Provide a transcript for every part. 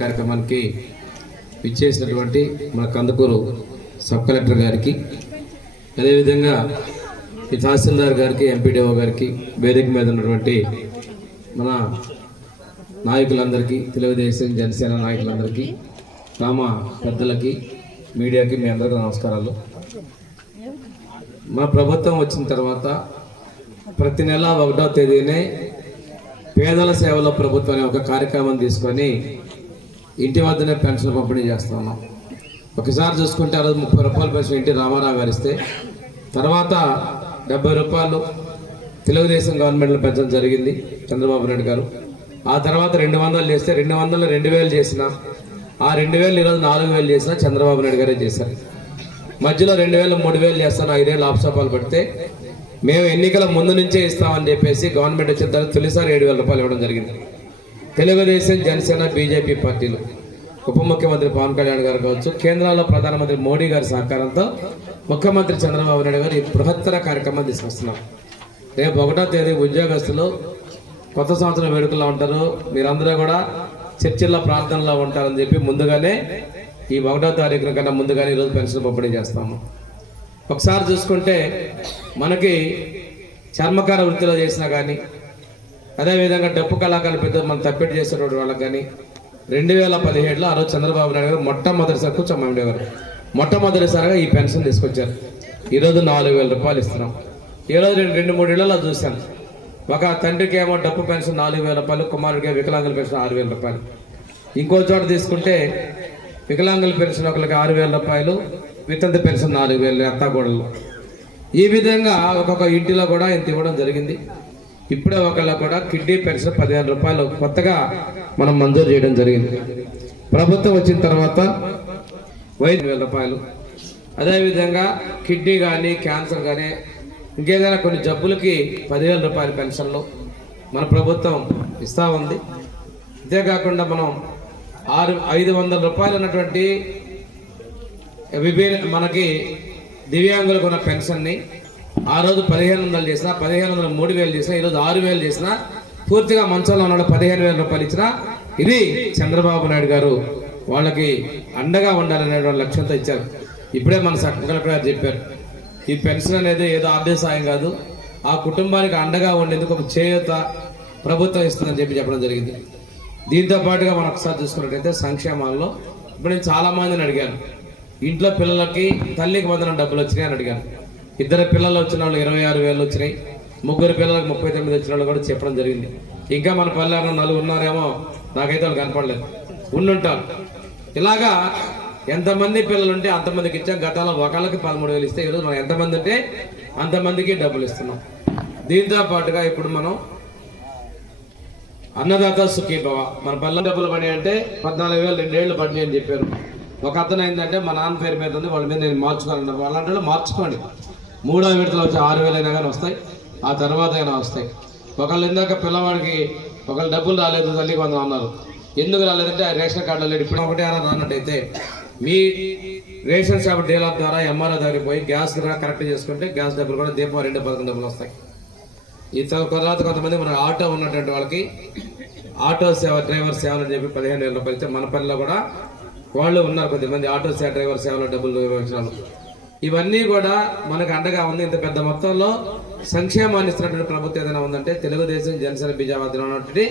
కార్యక్రమానికి ఇచ్చేసినటువంటి మన కందుకూరు సబ్ కలెక్టర్ గారికి, అదేవిధంగా ఈ తహసీల్దార్ గారికి, ఎంపీడీఓ గారికి, వేదిక మీద ఉన్నటువంటి మన నాయకులందరికీ, తెలుగుదేశం జనసేన నాయకులందరికీ, గ్రామ పెద్దలకి, మీడియాకి మీ అందరికీ నమస్కారాలు. మా ప్రభుత్వం వచ్చిన తర్వాత ప్రతి నెల 1వ తేదీనే పేదల సేవల ప్రభుత్వం అనే ఒక కార్యక్రమం తీసుకొని ఇంటి వద్దనే పెన్షన్ పంపిణీ చేస్తూ ఉన్నాం. ఒకసారి చూసుకుంటే ఆ రోజు 30 రూపాయల పెన్షన్ ఇంటి రామారావు గారు ఇస్తే, తర్వాత 70 రూపాయలు తెలుగుదేశం గవర్నమెంట్లో పెంచడం జరిగింది చంద్రబాబు నాయుడు గారు. ఆ తర్వాత 200 చేస్తే 200 2000 చేసిన, ఆ 2000 ఈరోజు 4000 చేసిన చంద్రబాబు నాయుడు గారే చేశారు. మధ్యలో 2000 3000 చేస్తాను 5 ఏళ్ళు ఆప్సపాలు పడితే మేము ఎన్నికల ముందు నుంచే ఇస్తామని చెప్పేసి గవర్నమెంట్ వచ్చిన తర్వాత తొలిసారి 7000 రూపాయలు ఇవ్వడం జరిగింది. తెలుగుదేశం జనసేన బీజేపీ పార్టీలు, ఉప ముఖ్యమంత్రి పవన్ కళ్యాణ్ గారు కావచ్చు, కేంద్రంలో ప్రధానమంత్రి మోడీ గారి సహకారంతో ముఖ్యమంత్రి చంద్రబాబు నాయుడు గారు ఈ బృహత్తర కార్యక్రమం తీసుకొస్తున్నారు. రేపు 1వ తేదీ ఉద్యోగస్తులు కొత్త సంవత్సరం వేడుకల్లో ఉంటారు, మీరందరూ కూడా చర్చిల్లో ప్రార్థనలో ఉంటారని చెప్పి ముందుగానే ఈ 1వ తారీఖున కన్నా ముందుగానే ఈరోజు పెన్షన్ పంపిణీ చేస్తాము. ఒకసారి చూసుకుంటే మనకి చర్మకార వృత్తిలో చేసినా కానీ, అదేవిధంగా డప్పు కళాకారులు పెద్ద మనం తప్పెట్టు చేసేటువంటి వాళ్ళకి కానీ 2017లో ఆ రోజు చంద్రబాబు నాయుడు గారు మొట్టమొదటిసారి కూర్చోమండి గారు మొట్టమొదటిసారిగా ఈ పెన్షన్ తీసుకొచ్చారు. ఈరోజు 4000 రూపాయలు ఇస్తున్నాం. ఈరోజు 2-3 ఇళ్లలో చూశాను. ఒక తండ్రికి ఏమో డప్పు పెన్షన్ 4000 రూపాయలు, కుమారుడికి వికలాంగుల పెన్షన్ 6000 రూపాయలు. ఇంకో చోట తీసుకుంటే వికలాంగుల పెన్షన్ ఒకరికి 6000 రూపాయలు, వితంతు పెన్షన్ 4000 అత్తాగోడలు. ఈ విధంగా ఒక్కొక్క ఇంటిలో కూడా ఇంత ఇవ్వడం జరిగింది. ఇప్పుడే ఒకళ్ళ కూడా కిడ్నీ పెన్షన్ 15 రూపాయలు కొత్తగా మనం మంజూరు చేయడం జరిగింది. ప్రభుత్వం వచ్చిన తర్వాత 5000 రూపాయలు, అదేవిధంగా కిడ్నీ కానీ, క్యాన్సర్ కానీ, ఇంకేదైనా కొన్ని జబ్బులకి 10,000 రూపాయల పెన్షన్లు మన ప్రభుత్వం ఇస్తూ ఉంది. అంతేకాకుండా మనం 500 రూపాయలు ఉన్నటువంటి మనకి దివ్యాంగులకు ఉన్న పెన్షన్ని ఆ రోజు 1500 చేసినా, 1500 3000 చేసినా, ఈరోజు 6000 చేసినా, పూర్తిగా మంచంలో ఉన్న 15,000 రూపాయలు ఇచ్చినా, ఇది చంద్రబాబు నాయుడు గారు వాళ్ళకి అండగా ఉండాలనే లక్ష్యంతో ఇచ్చారు. ఇప్పుడే మన సబ్ కలెక్టర్ గారు చెప్పారు, ఈ పెన్షన్ అనేది ఏదో ఆర్థిక సాయం కాదు, ఆ కుటుంబానికి అండగా ఉండేందుకు ఒక చేయూత ప్రభుత్వం ఇస్తుందని చెప్పడం జరిగింది. దీంతో పాటుగా మనం ఒకసారి చూసుకున్నట్టయితే సంక్షేమాల్లో ఇప్పుడు నేను చాలామందిని అడిగాను, ఇంట్లో పిల్లలకి తల్లికి వందనం డబ్బులు వచ్చినాయి అని అడిగాను. 2 పిల్లలు వచ్చిన వాళ్ళు 26,000 వచ్చినాయి, 3 పిల్లలకు 39 వచ్చిన వాళ్ళు కూడా చెప్పడం జరిగింది. ఇంకా మన పల్లెలో 4 ఉన్నారేమో, నాకైతే వాళ్ళు కనపడలేదు, ఉండుంటారు. ఇలాగా ఎంతమంది పిల్లలు ఉంటే అంతమందికి ఇచ్చాం. గతంలో ఒకళ్ళకి 13,000 ఇస్తే ఈరోజు మనం ఎంతమంది ఉంటే అంతమందికి డబ్బులు ఇస్తున్నాం. దీంతో పాటుగా ఇప్పుడు మనం అన్నదాత సుఖీభవ, మన పల్లె డబ్బులు పడి అంటే 14,000 2 ఏళ్ళు పడినాయి అని చెప్పారు. ఒక అతను ఏంటంటే మా నాన్న పేరు మీద ఉంది, వాళ్ళ మీద నేను మార్చుకోవాలన్నా, అలాంటి మార్చుకోండి. 3వ విడతలో వచ్చి 6,000 అయినా కానీ వస్తాయి, ఆ తర్వాత అయినా వస్తాయి. ఒకళ్ళు ఇందాక పిల్లవాడికి ఒకళ్ళు డబ్బులు రాలేదు, తల్లికి 100 అన్నారు. ఎందుకు రాలేదంటే ఆ రేషన్ కార్డులో లేడు. ఇప్పుడు ఒకటి అలా రానట్టయితే మీ రేషన్ షాప్ డీలర్ ద్వారా ఎంఆర్ఓ దగ్గరికి పోయి గ్యాస్ కరెక్ట్ చేసుకుంటే గ్యాస్ డబ్బులు కూడా దీపం 2 డబ్బులు వస్తాయి. ఈ తర్వాత కొంతమంది మన ఆటో ఉన్నటువంటి వాళ్ళకి ఆటో సేవ, డ్రైవర్ సేవలు అని చెప్పి 15,000 రూపాయలు ఇస్తే మన పనిలో కూడా వాళ్ళు ఉన్నారు కొద్దిమంది ఆటో సేవ, డ్రైవర్ సేవలో డబ్బులు ఇవ్వడం. ఇవన్నీ కూడా మనకు అండగా ఉంది. ఇంత పెద్ద మొత్తంలో సంక్షేమాన్ని ఇస్తున్నటువంటి ప్రభుత్వం ఏదైనా ఉందంటే తెలుగుదేశం జనసేన బీజేపీ ఉన్నటువంటి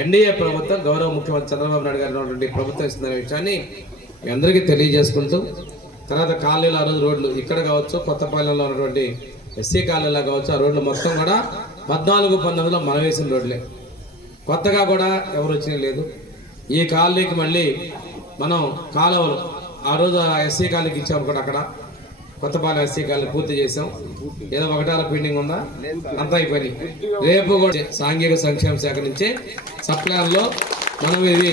ఎన్డీఏ ప్రభుత్వం, గౌరవ ముఖ్యమంత్రి చంద్రబాబు నాయుడు గారు ఉన్నటువంటి ప్రభుత్వం ఇస్తున్న విషయాన్ని మీ అందరికీ తెలియజేసుకుంటూ, తర్వాత కాలనీలు ఆ రోజు రోడ్లు ఇక్కడ కావచ్చు, కొత్తపాలెంలో ఉన్నటువంటి ఎస్సీ కాలనీలో కావచ్చు, ఆ రోడ్లు మొత్తం కూడా 14-19లో మనం వేసిన రోడ్లే, కొత్తగా కూడా ఎవరు వచ్చినా లేదు. ఈ కాలనీకి మళ్ళీ మనం కాలువలు ఆ రోజు ఎస్సీ కాలనీకి ఇచ్చాము కూడా, అక్కడ కొత్తపాలెం ఎస్సీ కాలనీ పూర్తి చేసాం. ఏదో 1 పెండింగ్ ఉందా, అంతా అయిపోయినాయి. రేపు కూడా సాంఘిక సంక్షేమ శాఖ నుంచి సప్లాన్లో మనం ఇది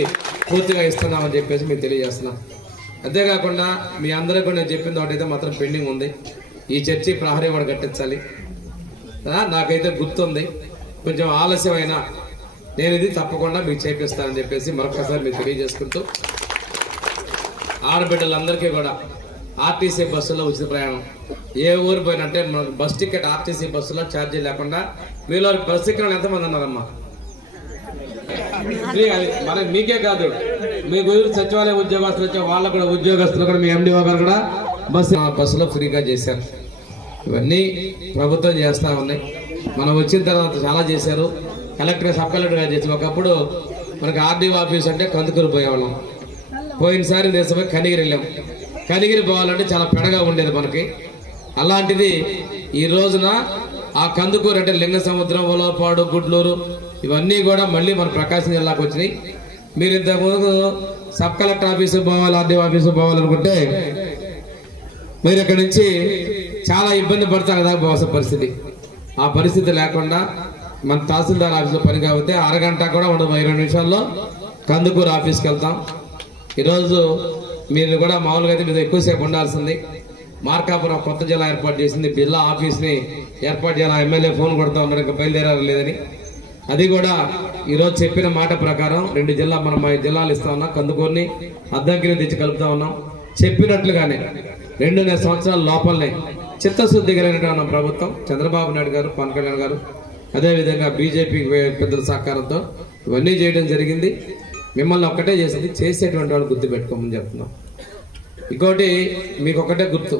పూర్తిగా ఇస్తున్నామని చెప్పేసి మీకు తెలియజేస్తున్నాం. అంతేకాకుండా మీ అందరికీ కూడా నేను చెప్పింది ఒకటైతే మాత్రం పెండింగ్ ఉంది, ఈ చర్చి ప్రహరీ కూడా కట్టించాలి. నాకైతే గుర్తుంది, కొంచెం ఆలస్యమైన నేను ఇది తప్పకుండా మీకు చేపిస్తానని చెప్పేసి మరొకసారి మీకు తెలియజేసుకుంటూ, ఆడబిడ్డలందరికీ కూడా ఆర్టీసీ బస్సులో ఉచిత ప్రయాణం, ఏ ఊరు పోయినంటే మనకు బస్ టికెట్ ఆర్టీసీ బస్సులో ఛార్జీ లేకుండా. వీళ్ళు బస్ ఎక్కిన ఎంతమంది అన్నారమ్మా? మన మీకే కాదు, మీ గురి సచివాలయ ఉద్యోగస్తులు వచ్చే వాళ్ళకు కూడా ఉద్యోగస్తులు కూడా మీ ఎండిఓ గారు కూడా బస్సులో ఫ్రీగా చేశారు. ఇవన్నీ ప్రభుత్వం చేస్తూ ఉన్నాయి. మనం వచ్చిన తర్వాత చాలా చేశారు. కలెక్టర్, సబ్ కలెక్టర్గా చేసి ఒకప్పుడు మనకి ఆర్డీఓ ఆఫీస్ అంటే కందుకూరు పోయేవాళ్ళం. పోయినసారి దేశమే కనిగిరి వెళ్ళాం. కనిగిరి పోవాలంటే చాలా పెడగా ఉండేది మనకి. అలాంటిది ఈ రోజున ఆ కందుకూరు అంటే లింగసముద్రం, ఉలవపాడు, గుడ్లూరు ఇవన్నీ కూడా మళ్ళీ మన ప్రకాశం జిల్లాకు వచ్చినాయి. మీరు ఇంతకుముందు సబ్ కలెక్టర్ ఆఫీసు పోవాలి, ఆర్డీఓ ఆఫీసు పోవాలనుకుంటే మీరు ఇక్కడ నుంచి చాలా ఇబ్బంది పడతారు కదా పోవాల్సిన పరిస్థితి. ఆ పరిస్థితి లేకుండా మన తహసీల్దార్ ఆఫీసులో పని కాబట్టి అరగంట కూడా ఉండదు, 20 నిమిషాల్లో కందుకూరు ఆఫీస్కి వెళ్తాం. ఈరోజు మీరు కూడా మామూలుగా అయితే మీరు ఎక్కువసేపు ఉండాల్సింది. మార్కాపురం కొత్త జిల్లా ఏర్పాటు చేసింది, జిల్లా ఆఫీస్ని ఏర్పాటు చేయాలి. ఎమ్మెల్యే ఫోన్ కొడతా ఉన్నాడు ఇంకా బయలుదేరారు లేదని. అది కూడా ఈరోజు చెప్పిన మాట ప్రకారం 2 జిల్లాలు ఇస్తా ఉన్నాం. కందుకూరుని అద్దంకిని తెచ్చి కలుపుతా ఉన్నాం. చెప్పినట్లుగానే 2.5 సంవత్సరాల లోపలనే చిత్తశుద్ధి కలిగిన ప్రభుత్వం చంద్రబాబు నాయుడు గారు, పవన్ కళ్యాణ్ గారు, అదేవిధంగా బీజేపీ పెద్దల సహకారంతో ఇవన్నీ చేయడం జరిగింది. మిమ్మల్ని ఒక్కటే చేసింది, చేసేటువంటి వాళ్ళు గుర్తు పెట్టుకోమని చెప్తున్నాం. ఇంకోటి మీకు ఒకటే గుర్తు,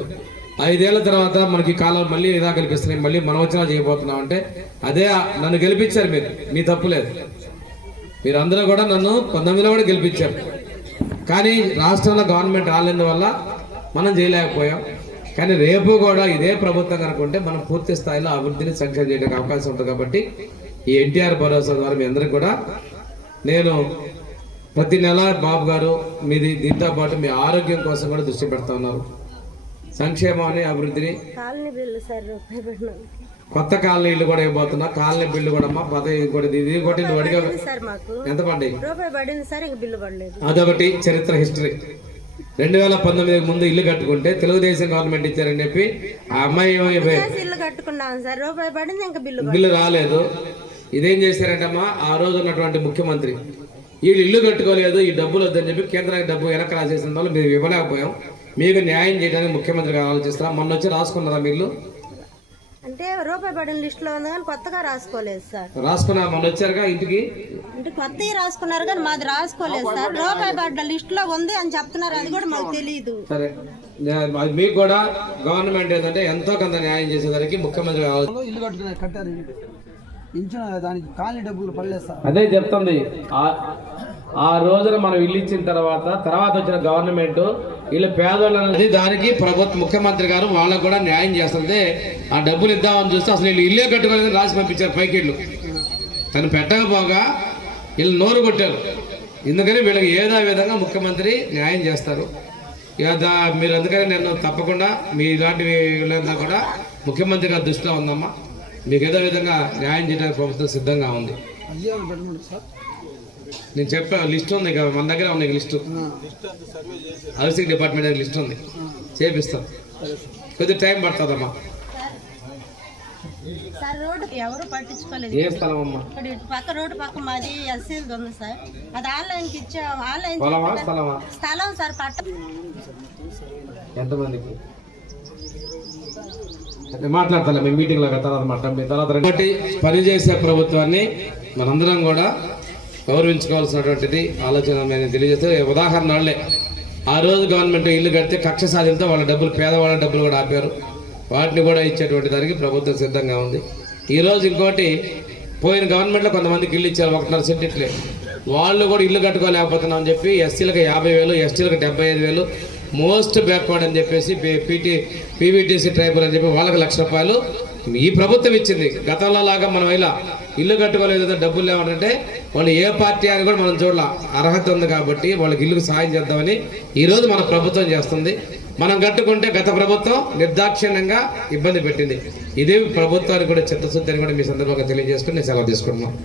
5 ఏళ్ల తర్వాత మనకి కాలం మళ్ళీ ఇదా గెలిపిస్తున్నాయి, మళ్ళీ మనం వచ్చినా చేయబోతున్నాం అంటే అదే నన్ను గెలిపించారు మీరు, మీ తప్పు లేదు. మీరు అందరూ కూడా నన్ను 19లో కూడా గెలిపించారు. కానీ రాష్ట్రంలో గవర్నమెంట్ రాలేందువల్ల మనం చేయలేకపోయాం. కానీ రేపు కూడా ఇదే ప్రభుత్వం కనుకుంటే మనం పూర్తి స్థాయిలో అభివృద్ధిని సంక్షేమం చేయడానికి అవకాశం ఉంటుంది. కాబట్టి ఈ ఎన్టీఆర్ భరోసా ద్వారా మీ అందరికీ కూడా నేను ప్రతి నెల బాబు గారు మీది దీంతో పాటు మీ ఆరోగ్యం కోసం కూడా దృష్టి పెడతా ఉన్నారు. సంక్షేమాన్ని, అభివృద్ధిని, కొత్త కాలనీ ఇల్లు కూడా ఇవ్వబోతున్నా. కాలనీ బిల్లు కూడా అమ్మా ఇది కూడా నువ్వు అడిగా ఎంత పడ్డాయి అదొకటి చరిత్ర హిస్టరీ. 2019 ముందు ఇల్లు కట్టుకుంటే తెలుగుదేశం గవర్నమెంట్ ఇచ్చారని చెప్పి ఆ అమ్మాయి బిల్లు రాలేదు. ఇదేం చేశారంటమ్మా, ఆ రోజు ఉన్నటువంటి ముఖ్యమంత్రి వీళ్ళు ఇల్లు కట్టుకోలేదు, ఈ డబ్బులు వద్దని చెప్పి కేంద్రానికి డబ్బు వెనక రాసేసిన వాళ్ళు మీరు ఇవ్వలేకపోయాం. మీకు న్యాయం చేయడానికి ముఖ్యమంత్రి గారు ఆలోచిస్తారా? మొన్న వచ్చి రాసుకున్నారా మీరు? అంటే రూపాయి పడిన లిస్ట్ లో ఉంది కానీ కొత్తగా రాసుకోలేదు సార్. రాసుకున్నా మొన్న వచ్చారుగా ఇంటికి, అంటే కొత్తగా రాసుకున్నారు కానీ మాది రాసుకోలేదు సార్. రూపాయి పడ్డ లిస్ట్ లో ఉంది అని చెప్తున్నారు, అది కూడా మాకు తెలియదు. సరే, మీకు కూడా గవర్నమెంట్ ఏంటంటే ఎంతో కొంత న్యాయం చేసేదానికి ముఖ్యమంత్రి ఇల్లు కట్టారు, ఇచ్చిన దానికి కాలనీ డబ్బులు పడలేదు సార్. అదే చెప్తుంది. ఆ రోజున మనం ఇల్లు ఇచ్చిన తర్వాత వచ్చిన గవర్నమెంట్ వీళ్ళు పేదోళ్ళని దానికి ప్రభుత్వం ముఖ్యమంత్రి గారు వాళ్ళకు కూడా న్యాయం చేస్తుంది. ఆ డబ్బులు ఇద్దామని చూస్తే అసలు వీళ్ళు ఇల్లే కట్టుకోలేదని రాసి పంపించారు పైకిళ్ళు. తను పెట్టకపోగా వీళ్ళు నోరు కొట్టారు. ఎందుకని వీళ్ళకి ఏదో విధంగా ముఖ్యమంత్రి న్యాయం చేస్తారు. ఇక మీరు అందుకని నేను తప్పకుండా మీ ఇలాంటి వీళ్ళంతా కూడా ముఖ్యమంత్రి గారి దృష్టిలో ఉందమ్మా. మీకు ఏదో విధంగా న్యాయం చేయడానికి ప్రభుత్వం సిద్ధంగా ఉంది. నేను చెప్పా లిస్ట్ ఉంది, మన దగ్గర ఉంది లిస్టు, హౌసింగ్ డిపార్ట్మెంట్ దగ్గర లిస్ట్ ఉంది, చేపిస్తాం. కొద్దిగా టైం పడుతుందమ్మా. ఎవరు పట్టించుకోలేదు. ఏ స్థలం అమ్మా? పక్క రోడ్డు పక్క మాది ఎస్సీది ఉంది సార్. అది ఆన్లైన్కి ఇచ్చాం. ఆన్లైన్ స్థలం సార్. పట్ట ఎంతమందికి మాట్లాడతా మీ మీటింగ్ లాగా తర్వాత మాట్లాడి పనిచేసే ప్రభుత్వాన్ని మనందరం కూడా గౌరవించుకోవాల్సినటువంటిది ఆలోచన నేను తెలియజేస్తే ఉదాహరణ వాళ్ళే ఆ రోజు గవర్నమెంట్ ఇల్లు కడితే కక్ష సాధింతో వాళ్ళ డబ్బులు, పేదవాళ్ళ డబ్బులు కూడా ఆపారు. వాటిని కూడా ఇచ్చేటువంటి దానికి ప్రభుత్వం సిద్ధంగా ఉంది. ఈరోజు ఇంకోటి, పోయిన గవర్నమెంట్లో కొంతమందికి ఇల్లు ఇచ్చారు, 1.5 సెంట్ ఇట్లే. వాళ్ళు కూడా ఇల్లు కట్టుకోలేకపోతున్నాం అని చెప్పి ఎస్సీలకు 50,000, ఎస్టీలకు 75,000, మోస్ట్ బ్యాక్వర్డ్ అని చెప్పేసి పీవీటీసీ ట్రైబల్ అని చెప్పి వాళ్ళకి ₹1,00,000 ఈ ప్రభుత్వం ఇచ్చింది. గతంలో లాగా మనం ఇలా ఇల్లు కట్టుకోలేదు, డబ్బులు లేవంటే వాళ్ళు ఏ పార్టీ అని కూడా మనం చూడాల. అర్హత ఉంది కాబట్టి వాళ్ళకి ఇల్లుకు సాయం చేద్దామని ఈరోజు మన ప్రభుత్వం చేస్తుంది. మనం కట్టుకుంటే గత ప్రభుత్వం నిర్దాక్షిణ్యంగా ఇబ్బంది పెట్టింది. ఇదే ప్రభుత్వానికి కూడా చిత్తశుద్ధి అని కూడా మీ సందర్భంగా తెలియజేసుకుని నేను సెలవు తీసుకుంటున్నాను.